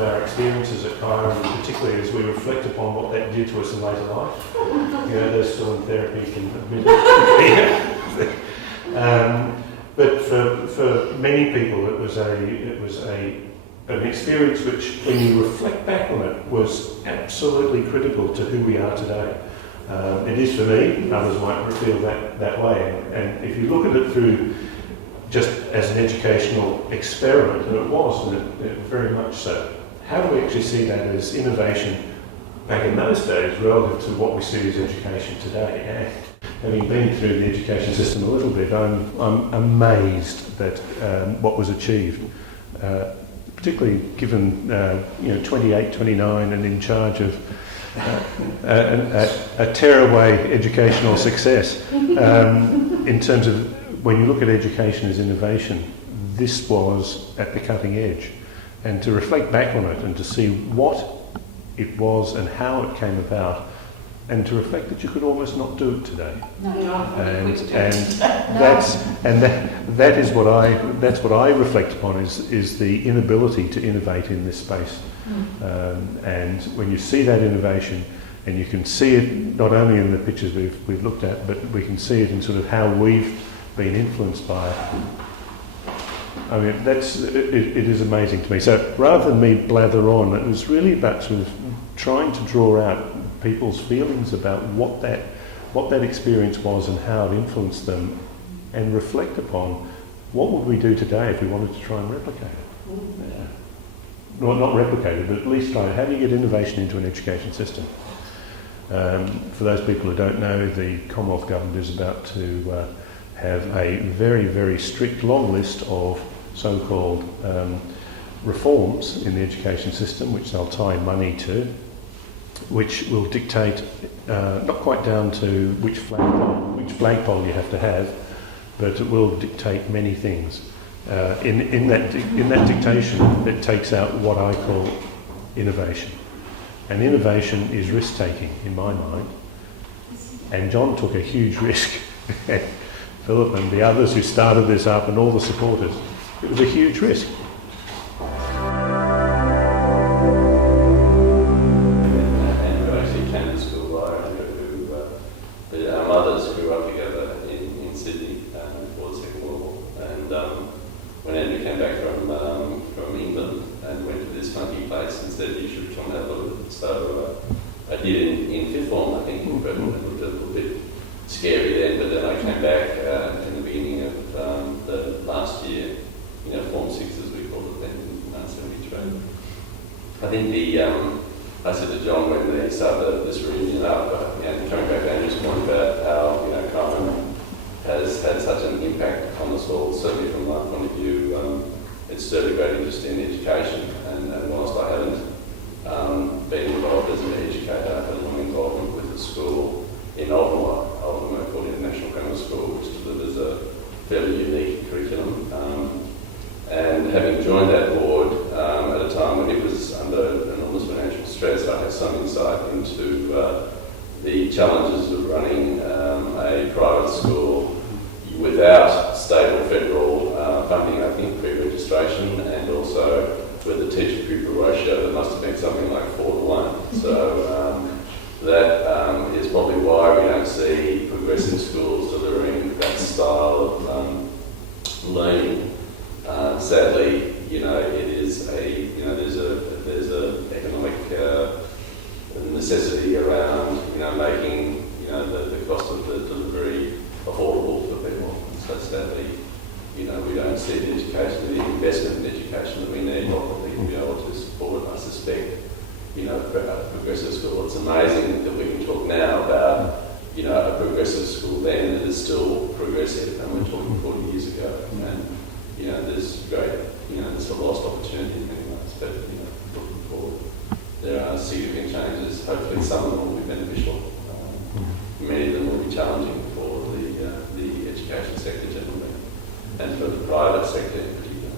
of our experiences at Chiron, particularly as we reflect upon what that did to us in later life. Those still in therapy can admit it. But for many people, it was an experience which, when you reflect back on it, was absolutely critical to who we are today. It is for me. Others might feel that way. And if you look at it through just as an educational experiment, and it was, and it very much so. How do we actually see that as innovation back in those days relative to what we see as education today? And having been through the education system a little bit, I'm amazed that what was achieved, particularly given 28, 29, and in charge of a tearaway educational success. In terms of when you look at education as innovation, this was at the cutting edge. And to reflect back on it and to see what it was and how it came about, and to reflect that you could almost not do it today. That is what I reflect upon is the inability to innovate in this space. And when you see that innovation, and you can see it not only in the pictures we've looked at, but we can see it in sort of how we've been influenced by it. I mean, it is amazing to me. So rather than me blather on, it was really about sort of trying to draw out people's feelings about what that experience was and how it influenced them, and reflect upon what would we do today if we wanted to try and replicate it. Yeah. Well, not replicate it, but at least try. How do you get innovation into an education system? For those people who don't know, the Commonwealth Government is about to have a very, very strict long list of so-called reforms in the education system, which they'll tie money to, which will dictate, not quite down to which flagpole you have to have, but it will dictate many things. In that dictation, it takes out what I call innovation. And innovation is risk-taking, in my mind. And John took a huge risk. Philip and the others who started this up and all the supporters. It was a huge risk. And who actually came to school, our mothers grew up together in Sydney before the Second World War. And when Andrew came back from England and went to this funky place and said, you should come and have a look. So I did in fifth form, I think, in Britain. It looked a little bit scary then, but then I came back in the beginning of the last year, Form 6 as we called it then, in 1973. I think I said to John when they started this reunion up, coming back to Andrew's point about how, Chiron has had such an impact on us all, certainly from my point of view, it's stirred a great interest in education, and whilst I haven't been involved as an educator, I had a long involvement with the school in Oldham called International Grammar School, which delivers a fairly unique curriculum. And having joined that board at a time when it was under enormous financial stress, I had some insight into the challenges of running a private school without state or federal funding, I think, pre-registration, and also with a teacher-pupil ratio that must have been something like 4:1. So that is probably why we don't see progressive schools delivering that style of learning. Sadly, it is there's a economic necessity around making the cost of the delivery affordable for people. So sadly, we don't see the investment in education that we need properly to be able to support. I suspect a progressive school. It's amazing that we can talk now about a progressive school then that is still progressive, and we're talking 40 years ago. And there's great, there's a lost opportunity in many ways, but looking forward, there are significant changes. Hopefully, some of them will be beneficial. Many of them will be challenging for the education sector generally, and for the private sector in particular.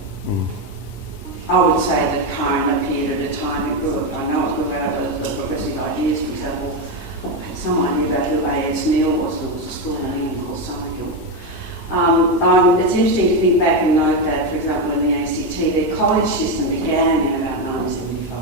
I would say that Chiron appeared at a time it grew up. I know it grew out of the progressive ideas. For example, I had some idea about who A.S. Neil was. There was a school in England called Summerhill. It's interesting to think back and note that, for example, in the ACT, their college system began in about 1975.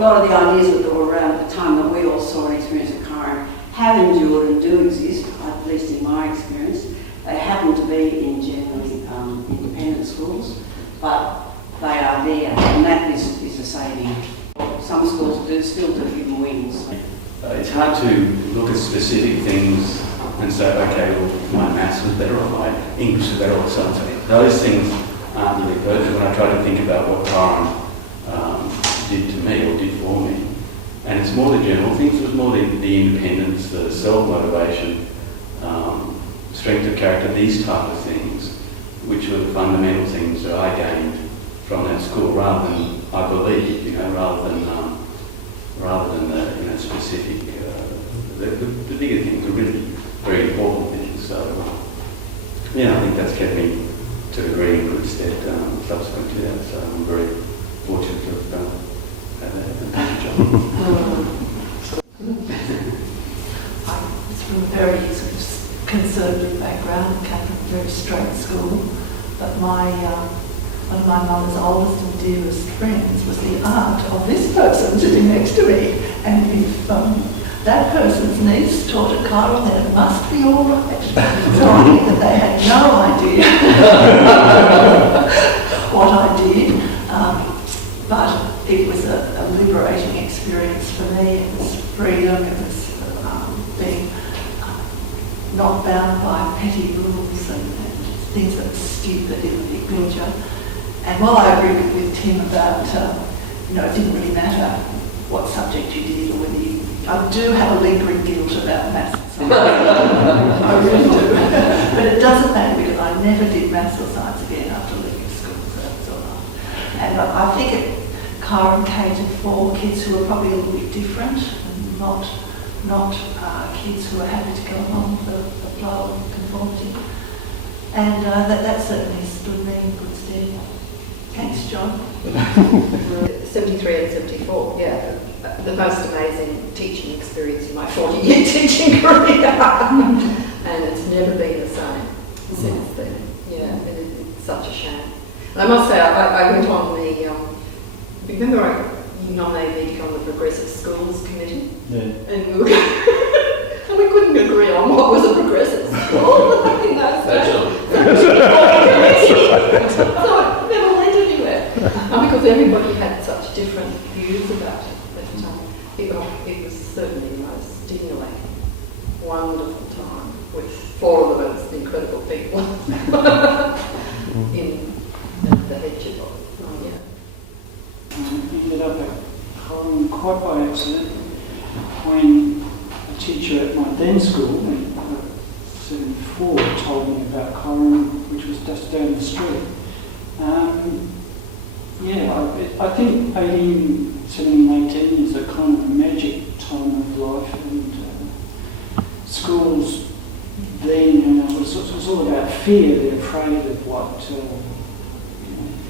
lot of the ideas that were around at the time that we all saw and experienced at Chiron have endured and do exist, at least in my experience. They happen to be in generally independent schools, but they are there, and that is a saving. Some schools still do give them wings. It's hard to look at specific things and say, okay, well, my maths was better or my English was better or something. Those things aren't really pertinent when I try to think about what Chiron did to me or did for me. And it's more the general things, it was more the independence, the self-motivation, strength of character, these type of things, which were the fundamental things that I gained from that school, rather than, I believe, rather than the specific, the bigger things, the really very important things. So, I think that's kept me to a degree in good stead subsequent to that. So I'm very fortunate to have had that job. I was from a very sort of conservative background, came from a very straight school, but one of my mother's oldest and dearest friends was the aunt of this person sitting next to me, and if that person's niece taught at Chiron, then it must be all right. So I think that they had no idea what I did, but it was a liberating experience for me. It was freedom, it was being not bound by petty rules and things that were stupid in the big picture. And while I agree with Tim about, it didn't really matter what subject you did or whether you... I do have a lingering guilt about maths and science. I really do. But it doesn't matter because I never did maths or science again after leaving school, so that's all right. And I think Chiron catered for kids who were probably a little bit different and not kids who are happy to go along with the flow of conformity. And that certainly stood me in good stead. Thanks, John. 73 and 74, yeah. The most amazing teaching experience in my 40-year teaching career. And it's never been the same since then. Yeah, it's such a shame. And I must say, I went on remember you nominated me to go on the Progressive Schools Committee? Yeah. And we couldn't agree on what was a progressive school in those days. So it never went anywhere. Because everybody had such different views about it at the time. It was certainly the most stimulating, wonderful time with 4 of the most incredible people in the headship of it. Ended up at Chiron quite by accident when a teacher at my then school, in 74, told me about Chiron, which was just down the street. I think 18, 17, 18 is a kind of a magic time of life, and schools then, it was all about fear. They're afraid of what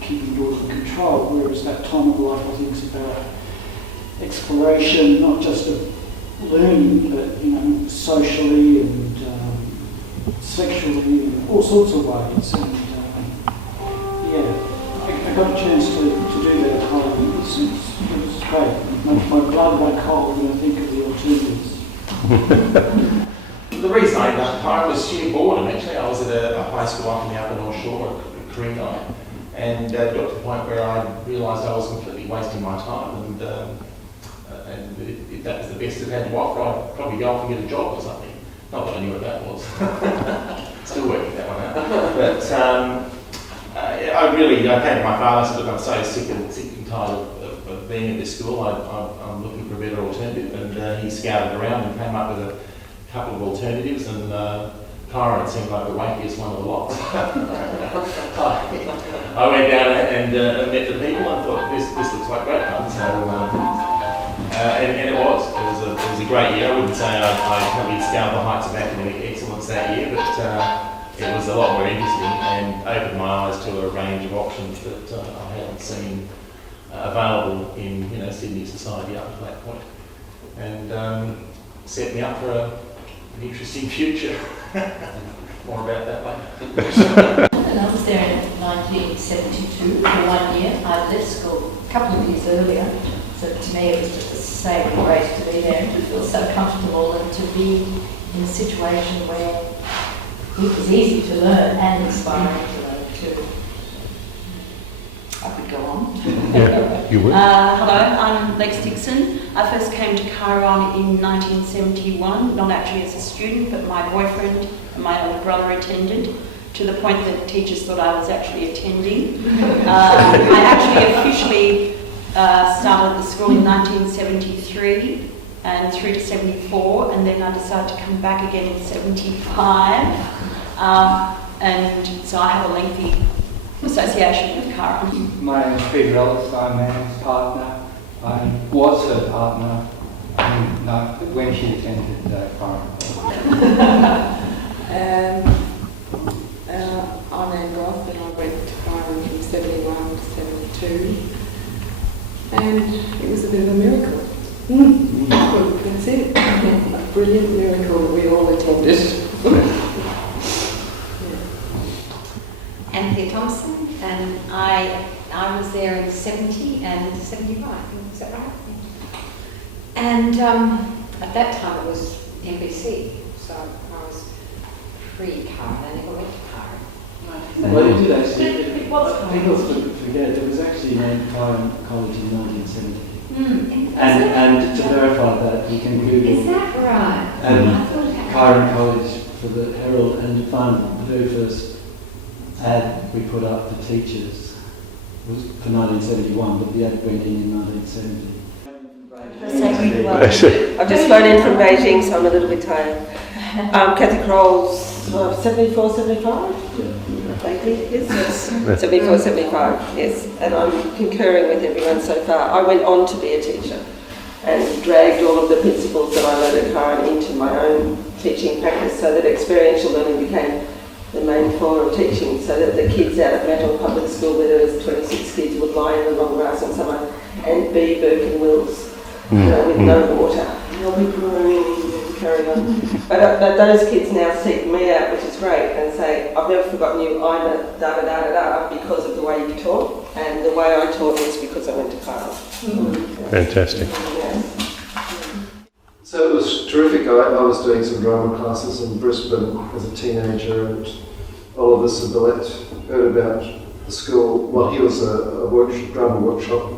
keeping it under control, whereas that time of life I think is about exploration, not just of learning, but socially and sexually, in all sorts of ways. And I got a chance to do that at Chiron. It was great. My blood went cold when I think of the alternatives. The reason I done Chiron was sheer boredom. Actually, I was at a high school up in the Upper North Shore at Chiron, and got to the point where I realised I was completely wasting my time, and if that was the best it had to offer, I'd probably go off and get a job or something. Not that I knew what that was. Still working that one out. But I came to my father and said, look, I'm so sick and tired of being at this school. I'm looking for a better alternative. And he scouted around and came up with a couple of alternatives, and Chiron seemed like the wankiest one of the lot. I went down and met the people and thought, this looks like great fun. So, and it was. It was a great year. I wouldn't say I totally scaled the heights of academic excellence that year, but it was a lot more interesting and opened my eyes to a range of options that I hadn't seen available in Sydney society up to that point, and set me up for an interesting future. More about that later. And I was there in 1972 for 1 year. I left school a couple of years earlier, So to me, it was just a saving grace to be there and to feel so comfortable and to be in a situation where it was easy to learn and inspiring to learn too. I could go on. Yeah, you would. Hello, I'm Lex Dixon. I first came to Chiron in 1971, not actually as a student, but my boyfriend and my older brother attended, to the point that teachers thought I was actually attending. I actually officially started the school in 1973 and through to 74, and then I decided to come back again in 75. And so I have a lengthy association with Chiron. My name is Peter Ellis. I'm Anne's partner. I was her partner when she attended Chiron. I'm Anne Goff, and I went to Chiron from 71 to 72. And it was a bit of a miracle. That's it. A brilliant miracle we all attended. Anthea Thompson, and I was there in 70 and 75, is that right? And at that time it was NBC, so I was pre-Chiron, I never went to Chiron. Well, it did actually. People forget it was actually named Chiron College in 1970. And to verify that, you can Google. Is that right? And Chiron College for the Herald, and you find the very first ad we put up for teachers was for 1971, but the ad went in 1970. I've just flown in from Beijing, so I'm a little bit tired. Kathy Kroll's 74, 75? Yes. 74, 75, yes. And I'm concurring with everyone so far. I went on to be a teacher and dragged all of the principles that I learned at Chiron into my own teaching practice, so that experiential learning became the main form of teaching, so that the kids out of Mantle Public School, where there was 26 kids, would lie in the long grass in summer and be Burke and Wills, with no water. They'll be growing, carry on. But those kids now seek me out, which is great, and say, I've never forgotten you, I'm a da-da-da-da-da, because of the way you taught, and the way I taught is because I went to Chiron. Fantastic. So it was terrific. I was doing some drama classes in Brisbane as a teenager, and Oliver Sabillette heard about the school. Well, he was a drama workshop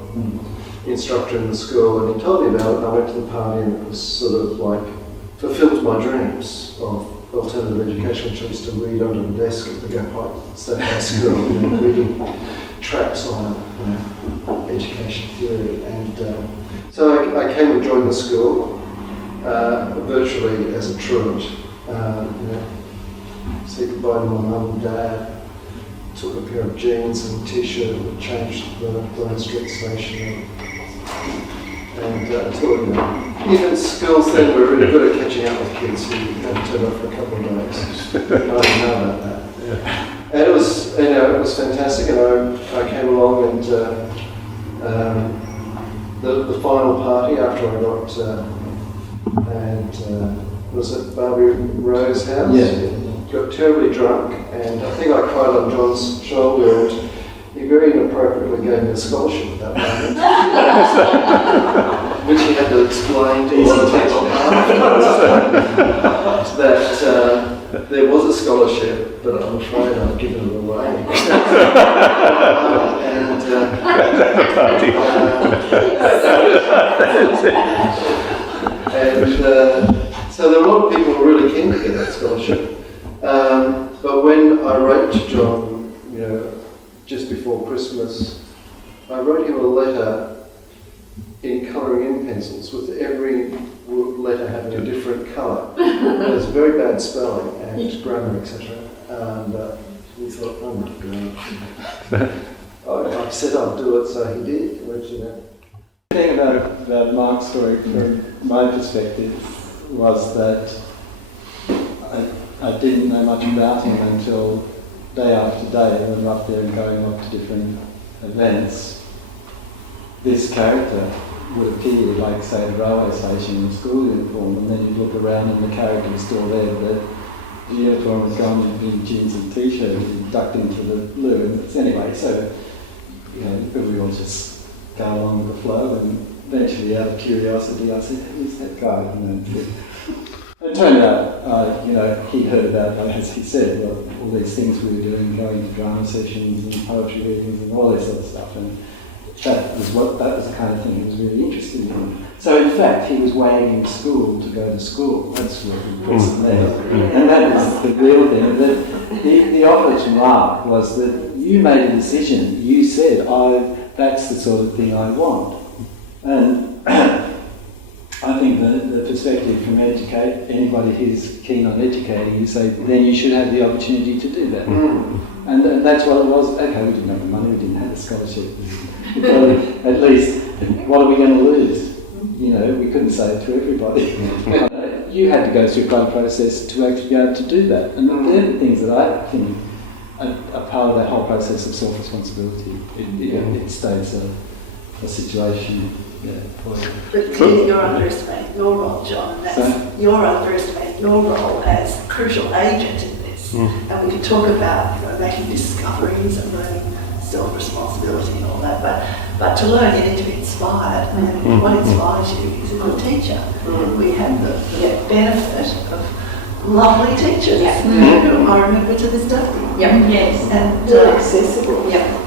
instructor in the school, and he told me about it, and I went to the party, and it was sort of like fulfilled my dreams of alternative education, which I used to read under the desk at the Gap Height State High School, reading tracts on education theory. And so I came and joined the school. Virtually as a truant, said goodbye to my mum and dad, took a pair of jeans and t-shirt and changed the Glen Street station, and even schools then were really good at catching up with kids who hadn't turned up for a couple of days. I didn't know about that. Yeah. And it was fantastic, and I came along, and the final party after I got was at Barbie Rowe's house. Yeah. Got terribly drunk, and I think I cried on John's shoulder, and he very inappropriately gave me a scholarship at that moment, which he had to explain to easy people that there was a scholarship, but I'm afraid I've given it away. So there were a lot of people who were really keen to get that scholarship. But when I wrote to John, just before Christmas, I wrote him a letter in colouring in pencils, with every letter having a different colour. There's very bad spelling and grammar, etc. And he thought, oh my God. I said I'd do it, so he did. The thing about Mark's story, from my perspective, was that I didn't know much about him until day after day, when we were up there and going off to different events. This character would appear, like say, at a railway station in school uniform, and then you'd look around and the character was still there, but the uniform was gone, and in jeans and t-shirt, and ducked into the loo. And anyway, so we all just go along with the flow, and eventually, out of curiosity, I said, "Who's that guy?" You know, it turned out, you know, he'd heard about, as he said, well, all these things we were doing, going to drama sessions and poetry readings and all this sort of stuff, and that was the kind of thing he was really interested in. So in fact, he was waiting in school to go to school. That's what he was there, and that was the real thing. The obvious remark was that you made a decision. You said, that's the sort of thing I want, and. I think the perspective from anybody who's keen on educating, you say, then you should have the opportunity to do that. And that's what it was. Okay, we didn't have the money, we didn't have the scholarship. But at least, what are we going to lose? You know, we couldn't say it to everybody. You had to go through quite a process to actually be able to do that. And they're the things that I think are part of that whole process of self-responsibility. It stays a situation. Yeah, but clearly you're underestimating your role, John, and that's you're underestimating your role as a crucial agent in this. And we can talk about, you know, making discoveries and learning self-responsibility and all that, but to learn you need to be inspired, and what inspires you is a good teacher. And we have the benefit of lovely teachers who I remember to this day. Yes. And accessible. Yeah.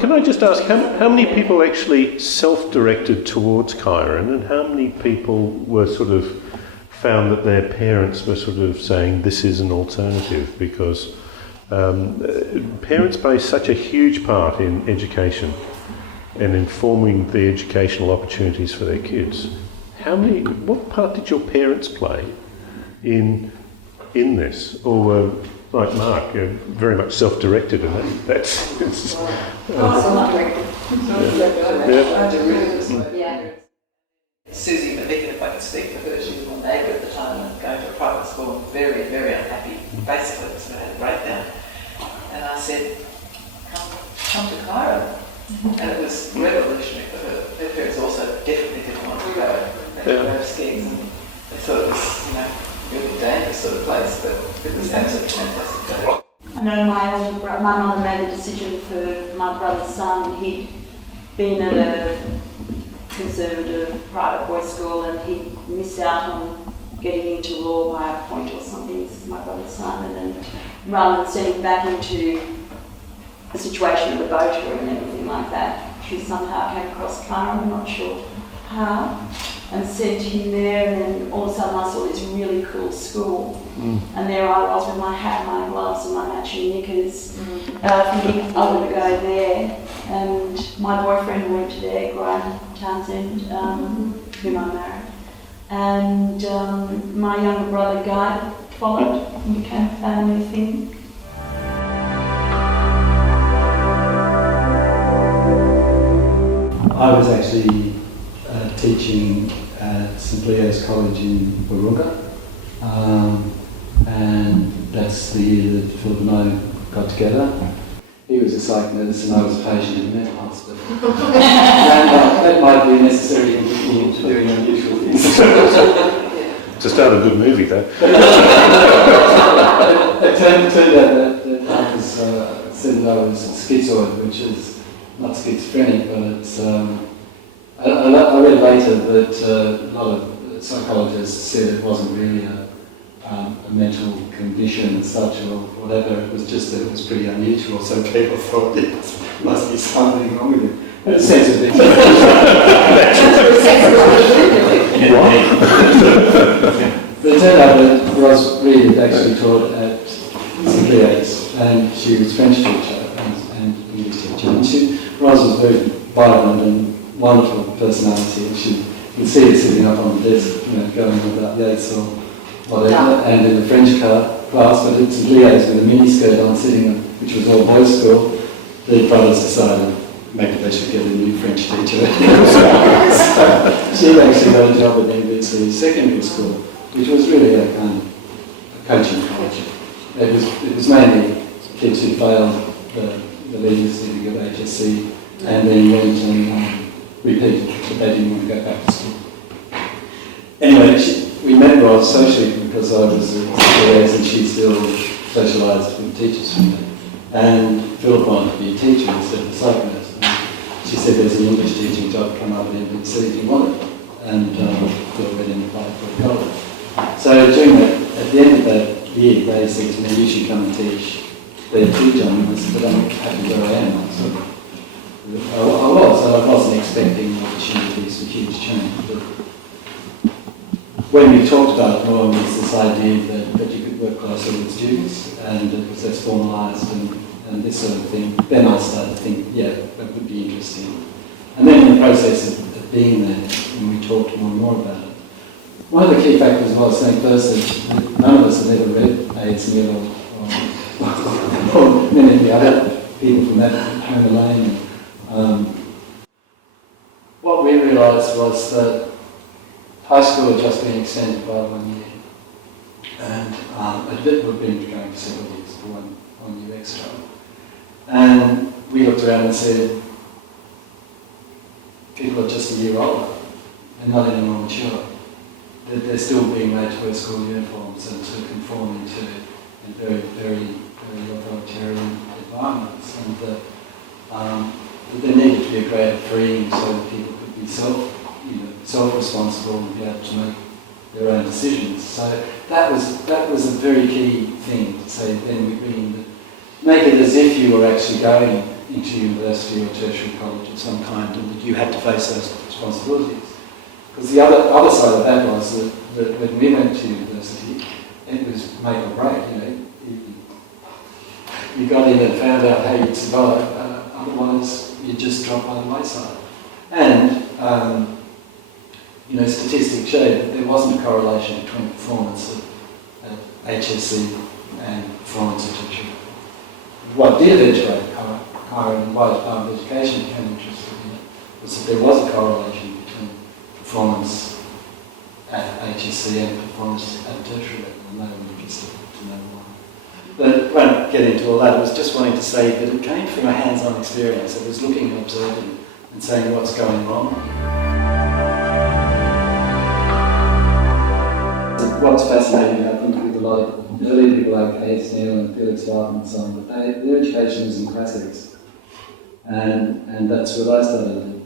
Can I just ask, how many people actually self-directed towards Chiron, and how many people were sort of found that their parents were sort of saying this is an alternative? Because parents play such a huge part in education and informing the educational opportunities for their kids. What part did your parents play in this? Or like Mark, you're very much self-directed, and that's self-directed. Yeah. Susie McVicker, if I can speak for her, she was my neighbour at the time and going to a private school, very, very unhappy, basically, because I had a breakdown. And I said, come to Chiron. And it was revolutionary for her. Her parents also definitely didn't want to go. They were no schemes, and they thought it was, you know, really dangerous sort of place, but it was absolutely fantastic. I know my mother made a decision for my brother's son. He'd been at a conservative private boys' school and he missed out on getting into law by a point or something. This is my brother's son, and then rather than sending him back into a situation of a boat and everything like that, she somehow came across Chiron, I'm not sure how, and sent him there, and then all of a sudden I saw this really cool school. And there I was with my hat, my gloves and my matching knickers, thinking I want to go there. And my boyfriend went there, Graham Townsend, whom I married. And my younger brother Guy followed and became a family thing. I was actually teaching at St Leo's College in Warunga, and that's the year that Philip and I got together. He was a psych nurse and I was a patient in a mental hospital. That might be necessary in doing unusual things. To start a good movie, though. It turned out that I was said that I was schizoid, which is not schizophrenic, but it's. I read later that a lot of psychologists said it wasn't really a mental condition as such or whatever. It was just that it was pretty unusual, so people thought there must be something wrong with it. But it says it. But it turned out that Ros Reed had actually taught at St Leo's, and she was French teacher and English teacher. And Ros was very violent and wonderful personality, and you can see her sitting up on the desk, you know, going on about Yeats or whatever, and in the French class, but it's Leo's with a miniskirt on, sitting, which was all boys' school. The brothers decided maybe they should get a new French teacher. So she actually got a job at NBC secondary school, which was really a kind of coaching college. It was mainly kids who failed the leaving certificate at HSC and then went and repeated, but they didn't want to go back to school. Anyway, we met Ros socially because I was at CAS and she still socialised with teachers from there. And Philip wanted to be a teacher instead of a psych nurse. she said there's an English teaching job come up at NBC if you want it, and Phil went and applied for a college. So during that, at the end of that year, they said to me, you should come and teach their teacher, and I said, but I'm happy where I am. So I wasn't expecting opportunities for huge change, but when we talked about it more, was this idea that you could work closer with students, and it was less formalised and this sort of thing. Then I started to think, yeah, that would be interesting. And then in the process of being there, when we talked more and more about it, one of the key factors was saying first that none of us had ever read A.S. Neil or many of the other people from that Homer Lane. What we realised was that high school had just been extended by 1 year, and it would have been going for several years for one year extra. And we looked around and said, people are just a year older and not any more mature. They're still being made to wear school uniforms and to conform into very, very, very authoritarian environments, and that there needed to be a greater freeing so that people could be self-responsible and be able to make their own decisions. So that was a very key thing to say. Then we bring in make it as if you were actually going into university or tertiary college of some kind, and that you had to face those responsibilities. Because the other side of that was that when we went to university, it was make or break. You got in and found out how you'd survive. Otherwise, you just drop by the wayside. And statistics showed that there wasn't a correlation between performance at HSC and performance at tertiary. What did eventuate Chiron and why the Department of Education became interested in it was that there was a correlation between performance at HSC and performance at tertiary level, and they were interested to know why. But I won't get into all that. I was just wanting to say that it came from a hands-on experience. It was looking and observing and saying what's going wrong. What's fascinating, I think, with a lot of early people like A.S. Neil and Felix White and so on, but their education was in classics. And that's what I studied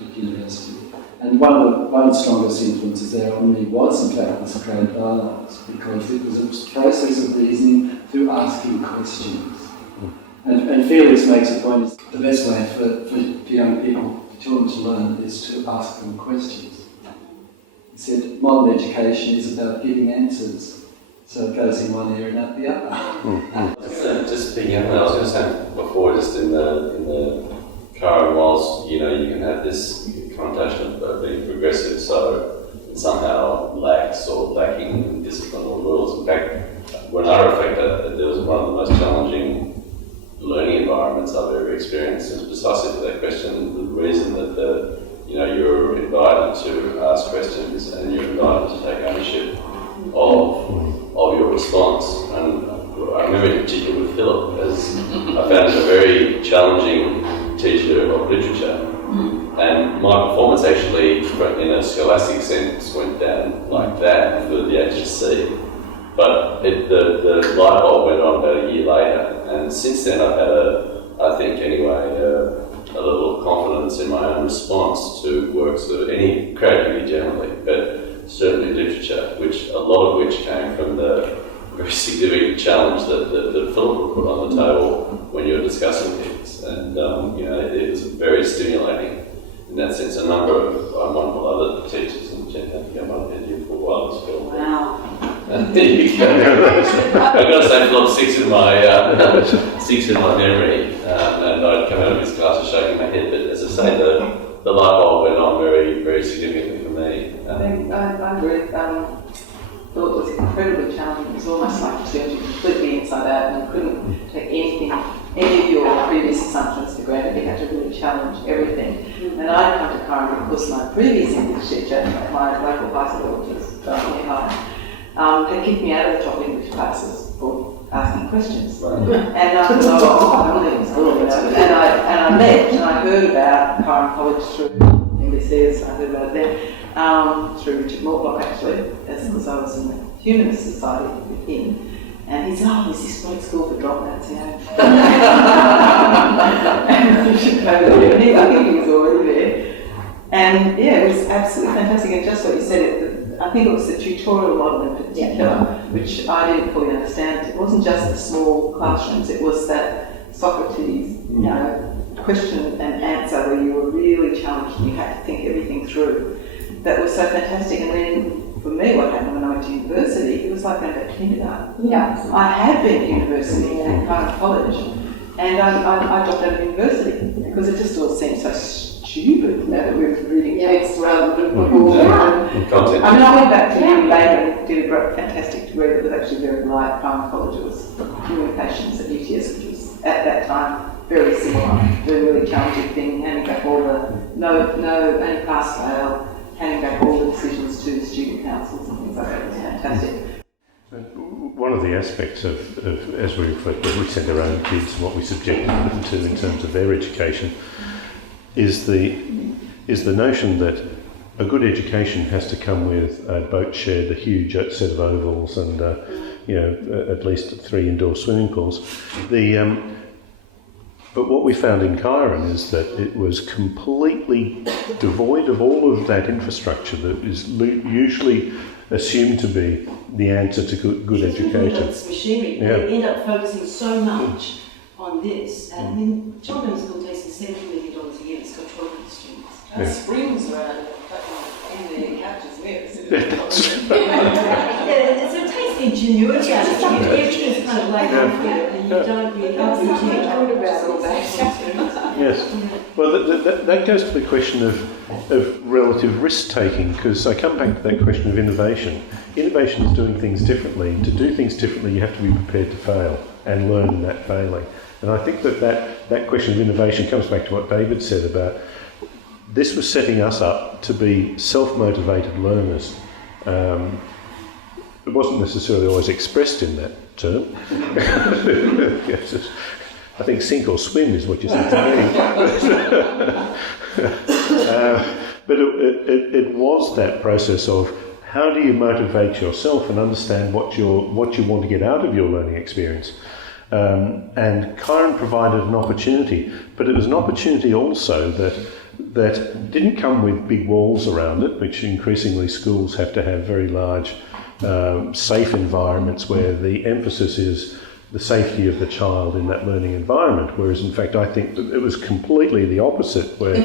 at university. And one of the strongest influences there on me was, in fact, the Socratic dialogues, because it was a process of reasoning through asking questions. And Felix makes a point, the best way for young people, for children to learn, is to ask them questions. He said, modern education is about giving answers, so it goes in one ear and out the other. Just speaking up, I was going to say before, just in the Chiron, whilst you can have this connotation of being progressive, so it somehow lacks or lacking in discipline or rules. In fact, when I reflect that there was one of the most challenging learning environments I've ever experienced, is precisely for that question. The reason that you're invited to ask questions and you're invited to take ownership of your response. And I remember in particular with Philip, as I found him a very challenging teacher of literature. And my performance actually, in a scholastic sense, went down like that for the HSC. But the light bulb went on about a year later, and since then I've had a little confidence in my own response to works of any creativity generally, but certainly literature, which a lot of which came from the very significant challenge that Philip would put on the table when you're discussing things. And it was very stimulating in that sense. A number of wonderful other teachers, and Jen, I think I might have had you for a while as well. Wow. There you go. I've got to say, Philip sticks in my memory, and I'd come out of his classes shaking my head. But as I say, the light bulb went on very, very significantly for me. I agree. Philip was incredibly challenging. It was almost like he turned you completely inside out, and you couldn't take any of your previous assumptions for granted. You had to really challenge everything. And I'd come to Chiron because my previous English teacher at my local high school, which was Dartmouth High, had kicked me out of the top English classes for asking questions. Right. And I thought, I'm leaving school, and I left, and I heard about Chiron College through NBC, so I heard about it then, through Richard Mortlock actually, because I was in the Humanist Society with him. And he said, oh, is this great school for dropouts, And you should go there. I think he And yeah, it was absolutely fantastic. And just what you said, I think it was the tutorial model in particular, which I didn't fully understand. It wasn't just the small classrooms, it was that Socrates, you know, question and answer where you were really challenged and you had to think everything through. That was so fantastic. And then for me, what happened when I went to university, it was like going back to kindergarten. Yeah. I had been at university at Chiron College, and I dropped out of university because it just all seemed so stupid now that we were reading texts rather than before. I mean, I went back to uni later and did a fantastic degree that was actually very light. Chiron College, it was communications at UTS, which was at that time very similar, very really challenging thing, handing back all the no, only pass fail, handing back all the decisions to student councils and things like that. It was fantastic. One of the aspects of as we reflect what we send our own kids and what we subject them to in terms of their education is the notion that a good education has to come with a boat shed, a huge set of ovals, and at least 3 indoor swimming pools. But what we found in Chiron is that it was completely devoid of all of that infrastructure that is usually assumed to be the answer to good education. It's machinery. Yeah. We end up focusing so much on this. And I mean, children's school takes $70 million a year. It's got 1,200 students. And springs around in the couches there. So it takes ingenuity out of it. Everything's kind of laid on for you, and you don't really think about all that. Yes. Well, that goes to the question of relative risk-taking, because I come back to that question of innovation. Innovation is doing things differently. To do things differently, you have to be prepared to fail and learn in that failing. And I think that question of innovation comes back to what David said about this was setting us up to be self-motivated learners. It wasn't necessarily always expressed in that term. I think sink or swim is what you said to me. But it was that process of how do you motivate yourself and understand what you want to get out of your learning experience. And Chiron provided an opportunity, but it was an opportunity also that didn't come with big walls around it, which increasingly schools have to have very large, safe environments where the emphasis is the safety of the child in that learning environment, whereas in fact I think that it was completely the opposite, where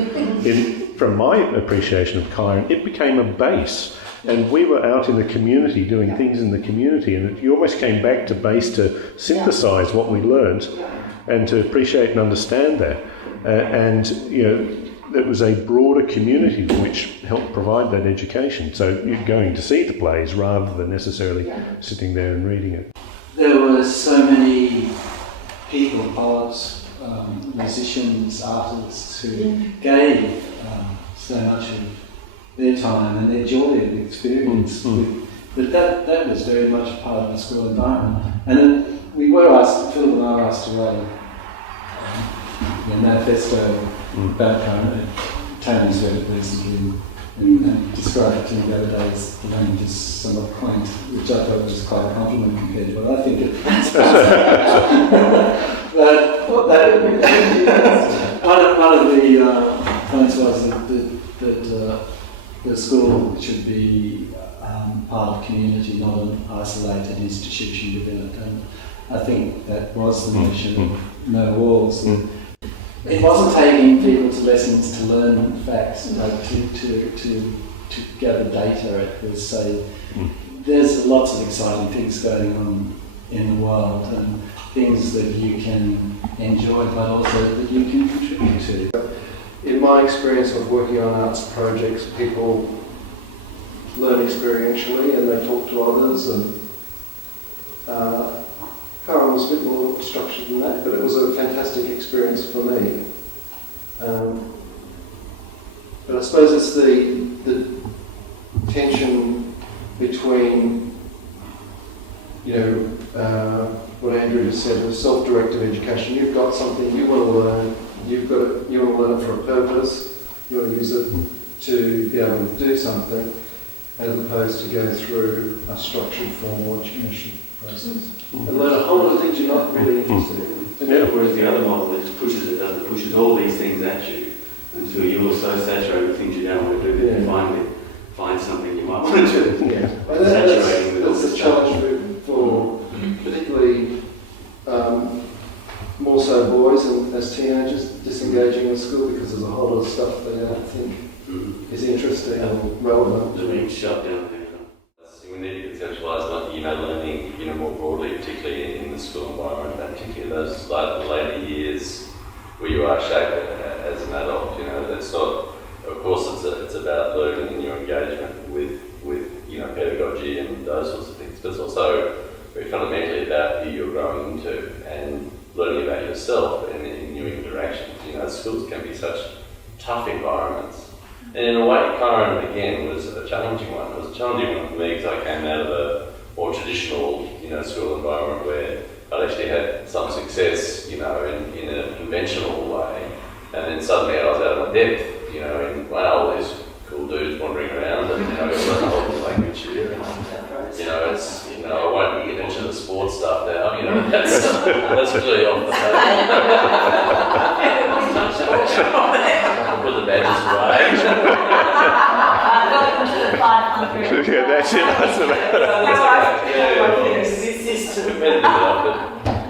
from my appreciation of Chiron, it became a base. And we were out in the community doing things in the community, and you almost came back to base to synthesise what we learned and to appreciate and understand that. There was a broader community which helped provide that education. So you're going to see the plays rather than necessarily sitting there and reading it. There were so many people, poets, musicians, artists who gave so much of their time and their joy of the experience. But that was very much part of the school environment. And we were asked, Philip and I were asked to write a manifesto about Chiron. Tony's read it recently and described it to me the other day as the language is somewhat quaint, which I thought was quite a compliment compared to what I think it is. But one of the points was that the school should be part of community, not an isolated institution within it. And I think that was the notion of no walls. It wasn't taking people to lessons to learn facts, but to gather data. It was say, there's lots of exciting things going on in the world and things that you can enjoy, but also that you can contribute to. In my experience of working on arts projects, people learn experientially and they talk to others, and Chiron was a bit more structured than that, but it was a fantastic experience for me. But I suppose it's the tension between, what Andrew just said, the self-directed education. You've got something you want to learn, you want to learn it for a purpose, you want to use it to be able to do something, as opposed to go through a structured formal education process and learn a whole lot of things you're not really interested in. Whereas the other model is pushes all these things at you and until you're so saturated with things you don't want to do that you finally find something you might want to do. Yeah. Saturating with all That's this a stuff. challenge for particularly more so boys and as teenagers disengaging in school because there's a whole lot of stuff they don't think is interesting or relevant. They're being shut down there. We need to conceptualise, learning, more broadly, particularly in the school environment, and particularly those later years where you are shaped as an adult. That's not. Of course, it's about learning and your engagement with pedagogy and those sorts of things, but it's also very fundamentally about who you're growing into and learning about yourself and in new interactions. Schools can be such tough environments. And in a way, Chiron, again, was a challenging one. It was a challenging one for me because I came out of a more traditional, school environment where I'd actually had some success, in a conventional way. And then suddenly I was out of my depth, and wow, these cool dudes wandering around and, got the whole language here. And, it's, I won't get into the sports stuff now, that's clearly off the table. Put the badges away. Welcome to the 500. Yeah, that's it.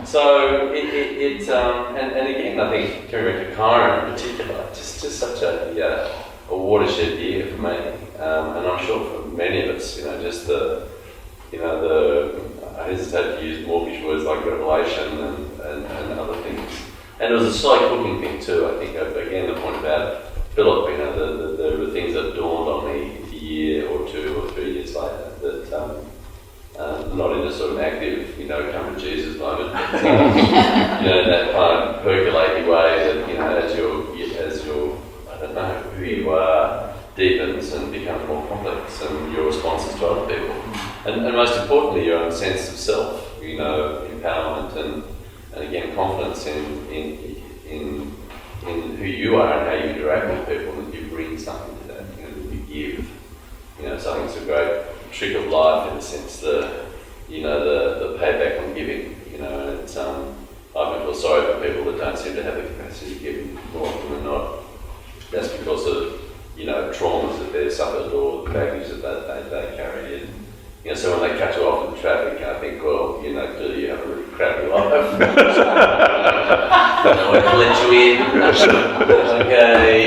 So and again, I think coming back to Chiron in particular, just such a watershed year for me, and I'm sure for many of us, just the I hesitate to use mortgage words like recollection and other things. And it was a slow cooking thing too. I think again the point about Philip, there were things that dawned on me a year or 2 or 3 years later that not in a sort of active, come to Jesus moment, but that kind of percolating way that as your I don't know who you are deepens and becomes more complex, and your responses to other people, and most importantly your own sense of self, empowerment and again confidence in who you are and how you interact with people, and you bring something to that, that you give. Something's a great trick of life in the sense the payback on giving. And it's I often feel sorry for people that don't seem to have the capacity to give more often than not. That's because of traumas that they've suffered or the baggage that they carry in. So when they cut you off in traffic, I think, well, clearly you have a really crappy life. I want to let you in. Okay.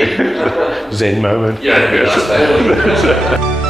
Zen moment. Yeah, nice family.